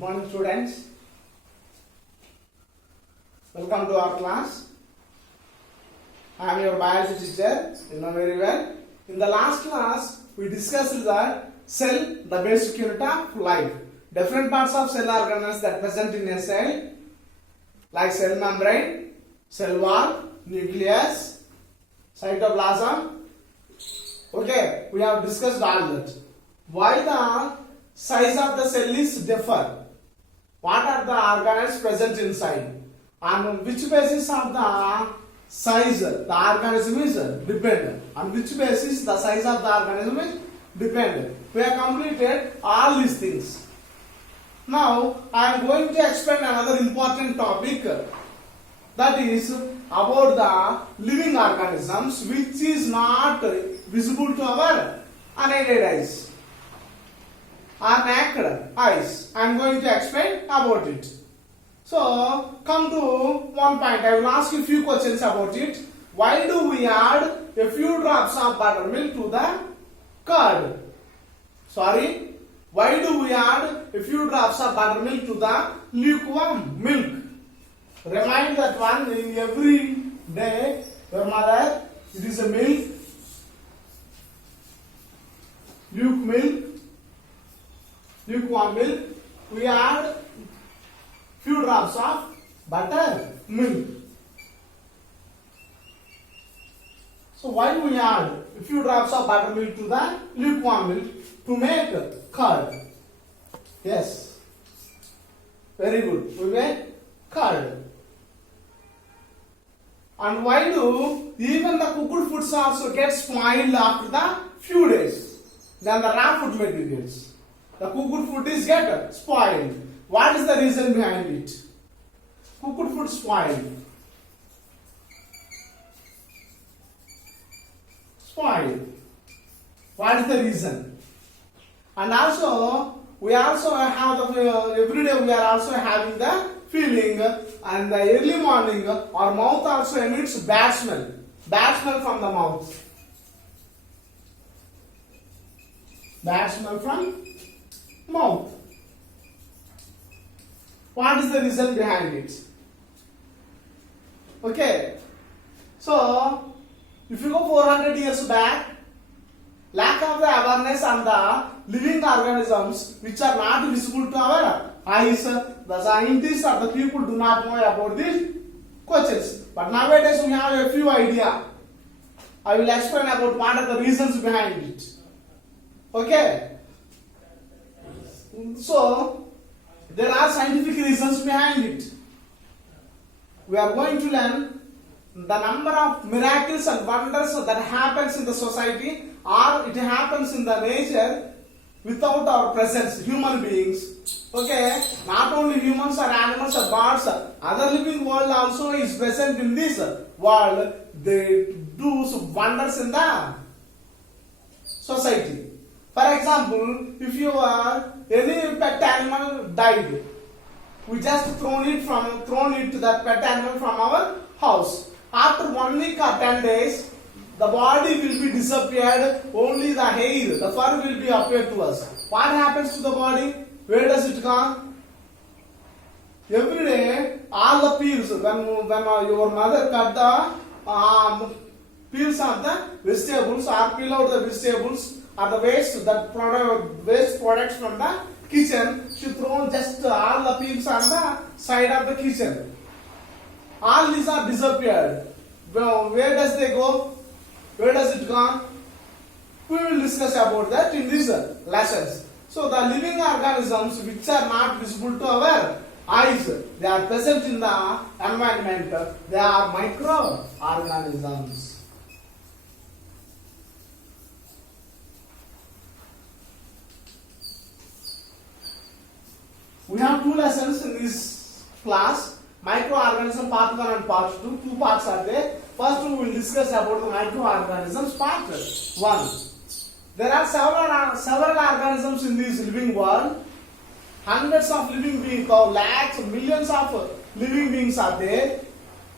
Morning students, welcome to our class. I am your biology teacher, you know very well. In the last class, we discussed that cell, the basic unit of life. Different parts of cell organelles that present in a cell, like cell membrane, cell wall, nucleus, cytoplasm. Okay, we have discussed all that. Why the size of the cell is differ? What are the organelles present inside? On which basis of the size the organism is dependent? On which basis the size of the organism is dependent? We have completed all these things. Now I am going to explain another important topic, that is about the living organisms which is not visible to our unaided eyes or naked eyes. I am going to explain about it. So come to one point. I will ask you a few questions about it. Why do we add a few drops of buttermilk to the curd? Sorry. Why do we add a few drops of buttermilk to the lukewarm milk? Remind that one in every day. Your mother, it is a milk, lukewarm milk. We add few drops of buttermilk. So why do we add a few drops of buttermilk to the lukewarm milk? To make curd. Yes. Very good. We make curd. And why do even the cooked foods also get spoiled after the few days than the raw food materials? The cooked food is get spoiled. What is the reason behind it? Cooked food spoiled. Spoiled. What is the reason? And also, we also have the every day we are also having the feeling, and the early morning our mouth also emits bad smell from the mouth. Bad smell from mouth. What is the reason behind it? Okay, so if you go 400 years back, lack of the awareness on the living organisms which are not visible to our eyes, the scientists or the people do not know about these questions. But nowadays we have a few idea. I will explain about what are the reasons behind it. Okay. So there are scientific reasons behind it. We are going to learn the number of miracles and wonders that happens in the society, or it happens in the nature without our presence, human beings. Okay, not only humans or animals or birds, other living world also is present in this world. They do wonders in the society. For example, if you are any pet animal died, we just thrown it to that pet animal from our house. After 1 week or 10 days, the body will be disappeared, only the hair, the fur will be appeared to us. What happens to the body? Where does it go? Every day, all the peels, when your mother cut the peels of the vegetables or peel out the vegetables or the waste, waste products from the kitchen, she thrown just all the peels on the side of the kitchen. All these are disappeared. Well, where does they go? Where does it go? We will discuss about that in these lessons. So the living organisms which are not visible to our eyes, they are present in the environment. They are microorganisms. We have two lessons in this class. Microorganism part 1 and part 2. Two parts are there. First we will discuss about the microorganisms part 1. There are several organisms in this living world. Hundreds of living beings, or lakhs, millions of living beings are there.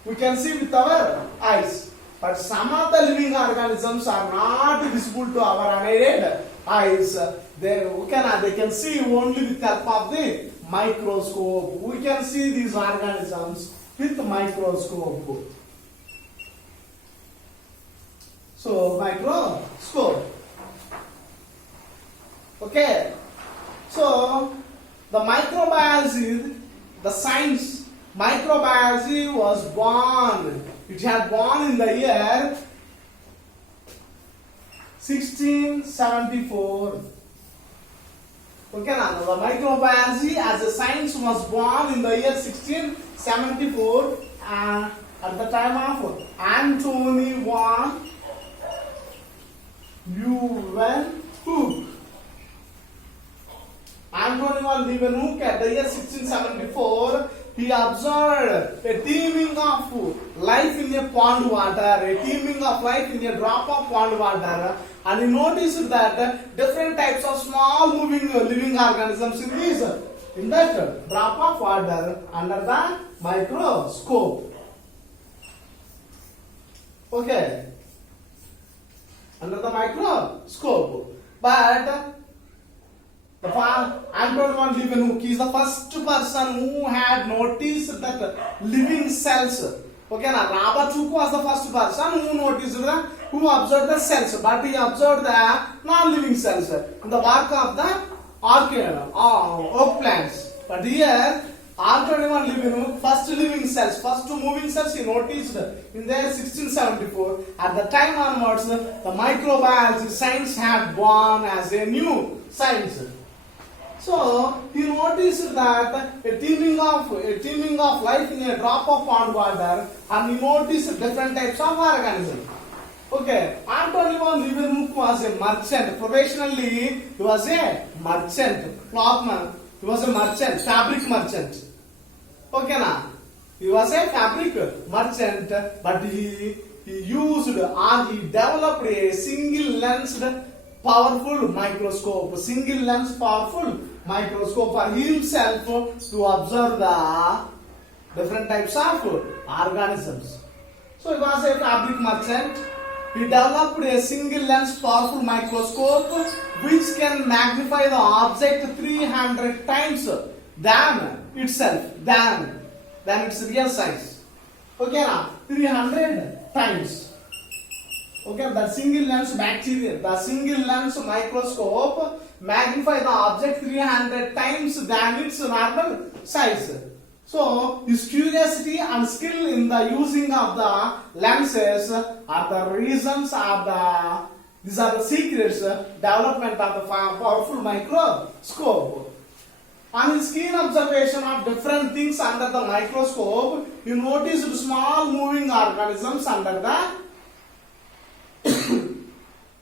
We can see with our eyes. But some of the living organisms are not visible to our unaided eyes. They can see only with the help of the microscope. We can see these organisms with microscope. So microscope. Okay. So the microbiology, the science, microbiology was born. It had born in the year 1674. Okay, now the microbiology as a science was born in the year 1674 at the time of Anthony van Leeuwenhoek. Anthony van Leeuwenhoek at the year 1674, he observed a teeming of life in a pond water, a teeming of life in a drop of pond water, and he noticed that different types of small moving living organisms in that drop of water under the microscope. Okay, under the microscope, but Anthony van Leeuwenhoek is the first person who had noticed that living cells. Okay, now Robert Hooke was the first person who noticed who observed the cells, but he observed the non-living cells in the bark of the oak plants. But here, Anthony van Leeuwenhoek, first living cells, first moving cells he noticed in the year 1674. At the time onwards, the microbiology science had born as a new science. So he noticed that a teeming of life in a drop of pond water, and he noticed different types of organisms. Okay, Anthony van Leeuwenhoek was a merchant. Professionally, he was a merchant, clothman. He was a merchant, fabric merchant. Okay, now he was a fabric merchant, but he used or he developed a single-lensed powerful microscope, powerful microscope for himself to observe the different types of organisms. So he was a fabric merchant. He developed a single lens powerful microscope which can magnify the object 300 times than itself, than its real size. Okay, now 300 times. Okay, the single lens bacteria, the single lens microscope magnify the object 300 times than its normal size. So his curiosity and skill in the using of the lenses are the reasons these are the secrets development of the powerful microscope. On his keen observation of different things under the microscope, he noticed small moving organisms under the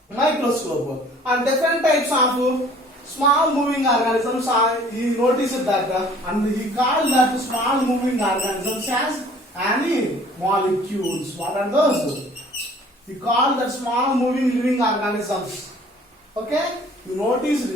microscope, and different types of small moving organisms he noticed that and he called that small moving organisms as animalcules. What are those? He called that small moving living organisms. Okay, you noticed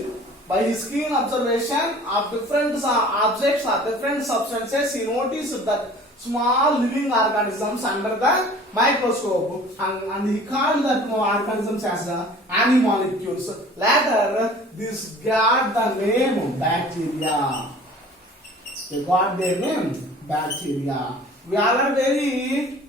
by his keen observation of different objects or different substances, he noticed that small living organisms under the microscope, and he called that organisms as animalcules. Later, this got the name bacteria. They got their name bacteria. We are very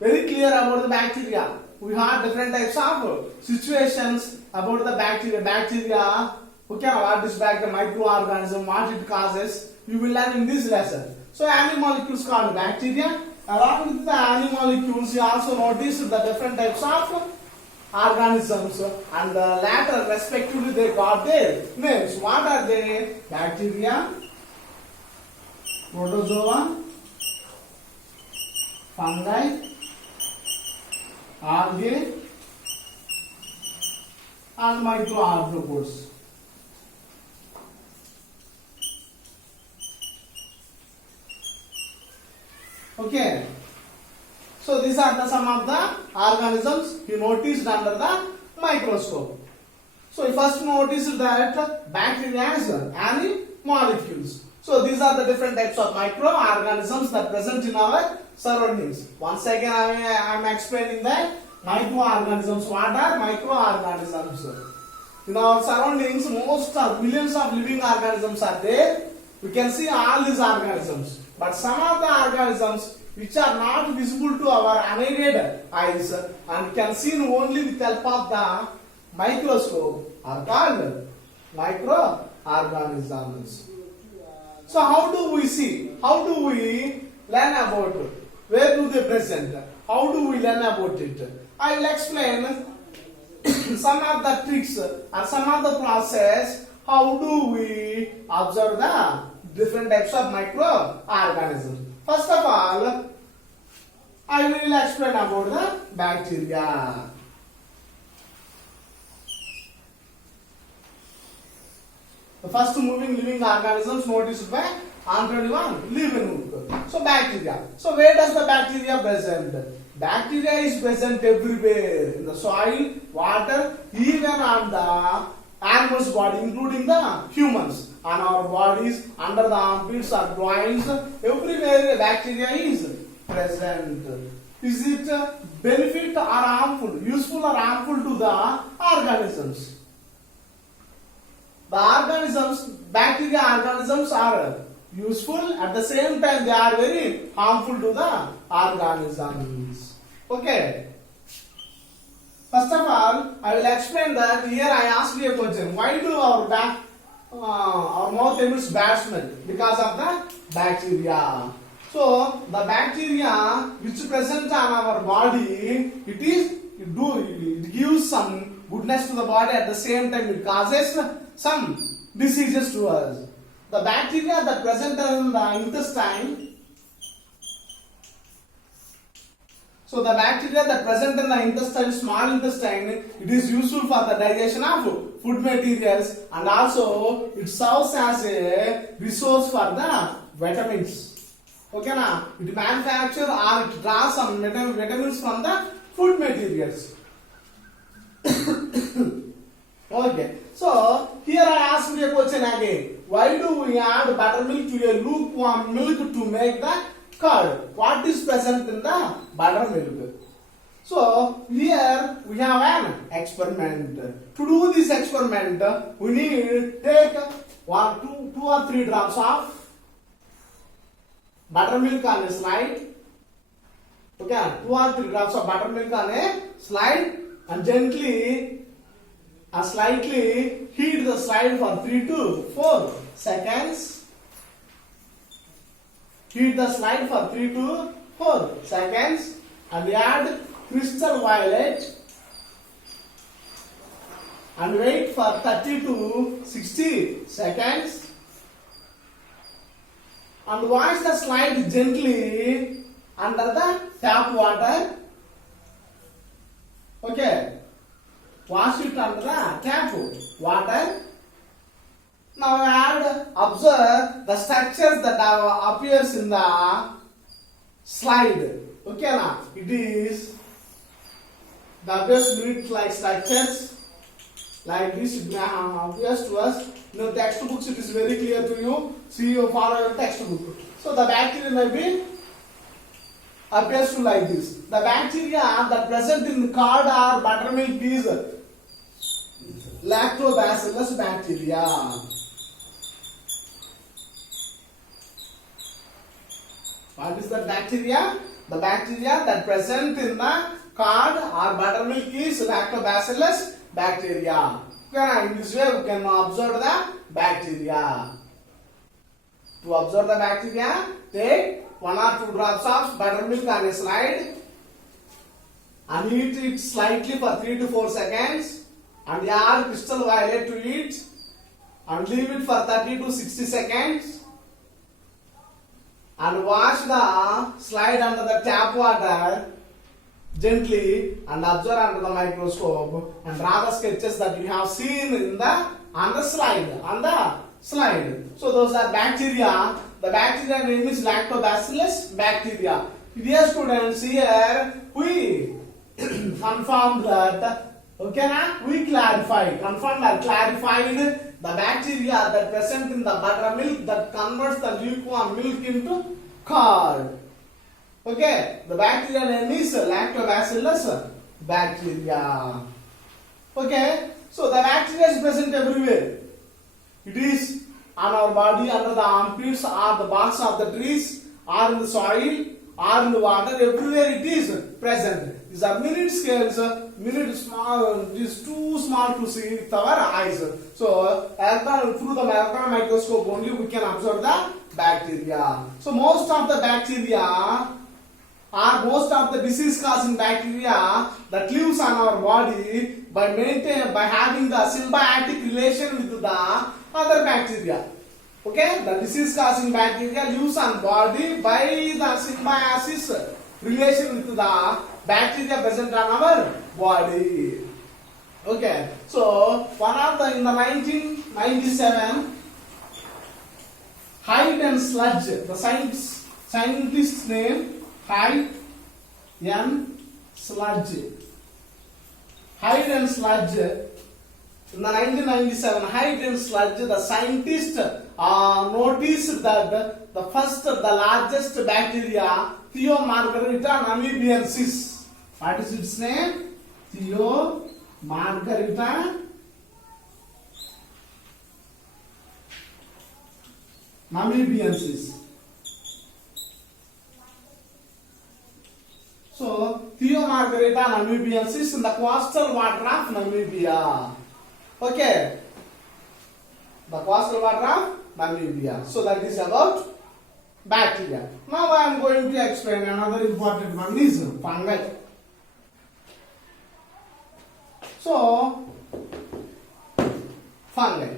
clear about the bacteria. We have different types of situations about the bacteria. Bacteria, okay, what is bacteria, microorganism, what it causes, you will learn in this lesson. So animalcules called bacteria. Along with the animalcules, you also notice the different types of organisms, and later respectively they got their names. What are they? Bacteria, protozoa, fungi, algae, and microarthropods. Okay, so these are some of the organisms you noticed under the microscope. So you first noticed that bacteria has animalcules. So these are the different types of microorganisms that present in our surroundings. Once again I am explaining that microorganisms. What are microorganisms? In our surroundings, most of millions of living organisms are there. We can see all these organisms, but some of the organisms which are not visible to our unaided eyes and can seen only with the help of the microscope are called microorganisms. So how do we see? How do we learn about it? Where do they present? How do we learn about it? I will explain some of the tricks or some of the process. How do we observe the different types of microorganisms? First of all, I will explain about the bacteria. The first moving living organisms noticed by Anthony van Leeuwenhoek. So bacteria. So where does the bacteria present? Bacteria is present everywhere in the soil, water, even on the animals' body, including the humans, on our bodies, under the armpits or groins. Everywhere bacteria is present. Is it benefit or harmful, useful or harmful to the organisms? The organisms, bacteria organisms are useful, at the same time they are very harmful to the organisms. Okay. First of all, I will explain that. Here I asked you a question. Why do our mouth emits bad smell? Because of the bacteria. So the bacteria which present on our body, it gives some goodness to the body, at the same time it causes some diseases to us. The bacteria that present in the intestine, so the bacteria that present in the intestine, small intestine, it is useful for the digestion of food materials, and also it serves as a resource for the vitamins. Okay, na? It manufactures or it draws some vitamins from the food materials. Okay, so here I ask you a question again. Why do we add buttermilk to a lukewarm milk to make the curd? What is present in the buttermilk? So here we have an experiment. To do this experiment, we need take 2 or 3 drops of buttermilk on a slide. Okay, 2 or 3 drops of buttermilk on a slide, and gently slightly heat the slide for 3 to 4 seconds. Heat the slide for 3 to 4 seconds and add crystal violet and wait for 30 to 60 seconds and wash the slide gently under the tap water. Okay. Wash it under the tap water. Now observe the structures that appears in the slide. Okay, now it is the appears meat-like structures like this. It appears to us. In the textbooks, it is very clear to you. See, you follow your textbook. So the bacteria may be appears to like this. The bacteria that present in curd or buttermilk is Lactobacillus bacteria. What is the bacteria? The bacteria that present in the curd or buttermilk is Lactobacillus bacteria. Okay, in this way we can observe the bacteria. To observe the bacteria, take 1 or 2 drops of buttermilk on a slide and heat it slightly for 3 to 4 seconds and add crystal violet to it and leave it for 30 to 60 seconds and wash the slide under the tap water gently and observe under the microscope and draw the sketches that you have seen on the slide. So those are bacteria. The bacteria name is Lactobacillus bacteria. Dear students, here we confirmed that, okay, we clarified the bacteria that present in the buttermilk that converts the lukewarm milk into curd. Okay, the bacteria name is Lactobacillus bacteria. Okay, So the bacteria is present everywhere. It is on our body, under the armpits, or the barks of the trees, or in the soil, or in the water. Everywhere it is present. These are minute scales. Minute small. It is too small to see with our eyes. So through the electron microscope only we can observe the bacteria. So most of the bacteria, or most of the disease causing bacteria that lives on our body by having the symbiotic relation with the other bacteria. Okay, the disease causing bacteria lives on body by the symbiosis relation with the bacteria present on our body. Okay, so in the 1997, Hyde and Sludge, the scientist's name Hyde and Sludge. Hyde and Sludge. In the 1997, Hyde and Sludge, the scientists noticed that the largest bacteria, Theomargarita namibiensis. What is its name? Theomargarita namibiensis. So, Theomargarita namibiensis in the coastal water of Namibia. Okay. The coastal water of Namibia. So, that is about bacteria. Now, I am going to explain another important one is fungi. So, fungi.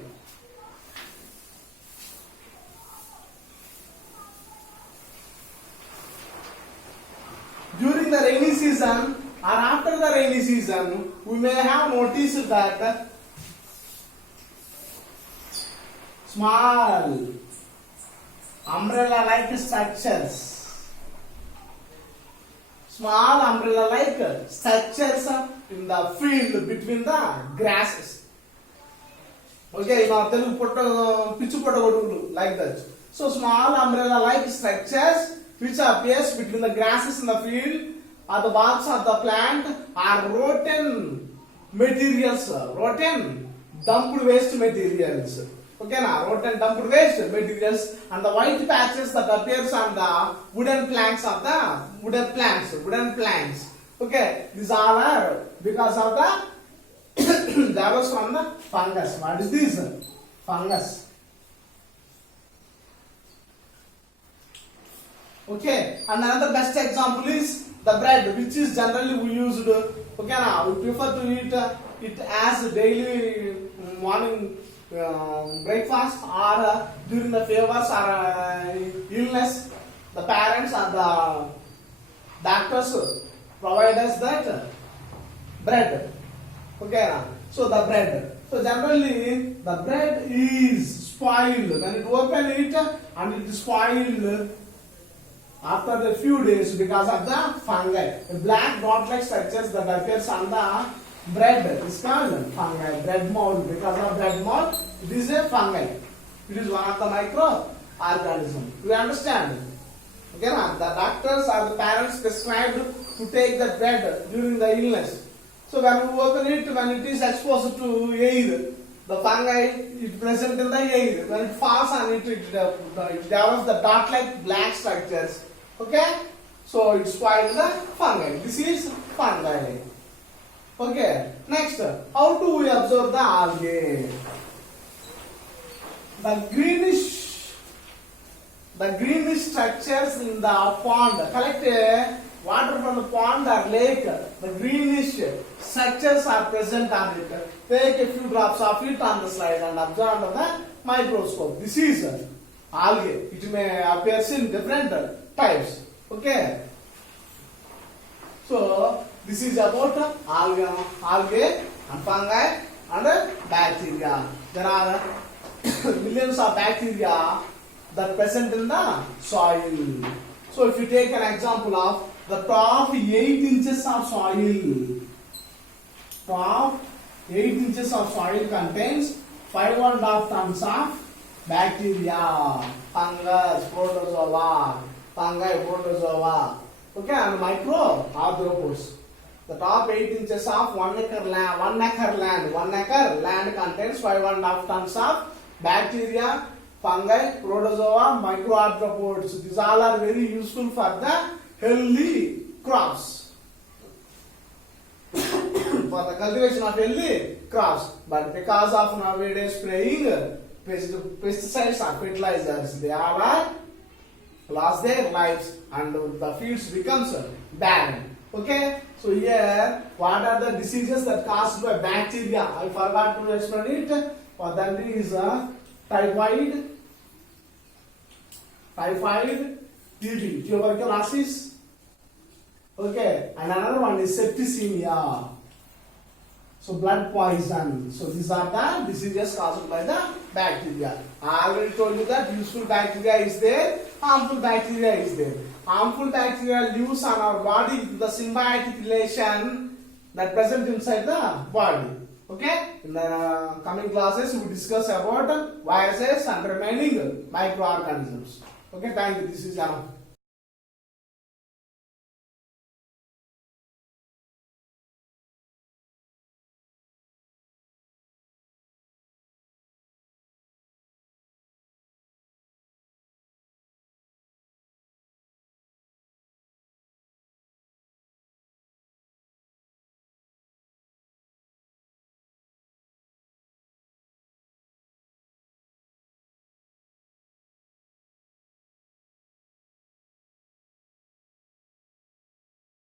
During the rainy season or after the rainy season, we may have noticed that small umbrella-like structures, in the field between the grasses. Okay, like that. So small umbrella-like structures which appears between the grasses in the field or the barks of the plant are rotten materials, rotten dumped waste materials. Okay, now rotten dumped waste materials and the white patches that appears on the wooden planks of the wooden planks. Okay, these all are because of the that was from the fungus. What is this? Fungus. Okay, and another best example is the bread, which is generally we used. Okay, now we prefer to eat it as daily morning breakfast or during the fevers or illness. The parents or the doctors provide us that bread. Okay, now so the bread. So generally the bread is spoiled when it open it and it is spoiled after a few days because of the fungi. The black dot-like structures that appears on the bread is called fungi. Bread mold. Because of bread mold, it is a fungi. It is one of the microorganisms. You understand? Okay, now the doctors or the parents prescribed to take the bread during the illness. So when we open it, when it is exposed to air, the fungi is present in the air. When it falls on it, it develops the dot-like black structures. Okay? So it spoils the fungi. This is fungi. Okay. Next, how do we observe the algae? The greenish structures in the pond. Collect water from the pond or lake. The greenish structures are present on it. Take a few drops of it on the slide and observe under the microscope. This is algae. It may appear in different types. Okay. So this is about algae and fungi and bacteria. There are millions of bacteria that present in the soil. So if you take an example of the top 8 inches of soil, top 8 inches of soil contains 5.5 tons of bacteria, fungus, protozoa, okay, and microarthropods. the top 8 inches of 1 acre land. 1 acre land contains 5.5 tons of bacteria, fungi, protozoa, microarthropods. These all are very useful for the healthy crops. For the cultivation of healthy crops. But because of nowadays spraying pesticides or fertilizers, they all are lost their lives and the fields becomes barren. Okay, so here what are the diseases that caused by bacteria? I forgot to explain it. One that is typhoid, TB, tuberculosis. Okay, and another one is septicemia. So blood poison. So these are the diseases caused by the bacteria. I already told you that useful bacteria is there, harmful bacteria is there. Harmful bacteria lives on our body with the symbiotic relation that present inside the body. Okay? In the coming classes we will discuss about viruses and remaining microorganisms. Okay, thank you. This is Jana.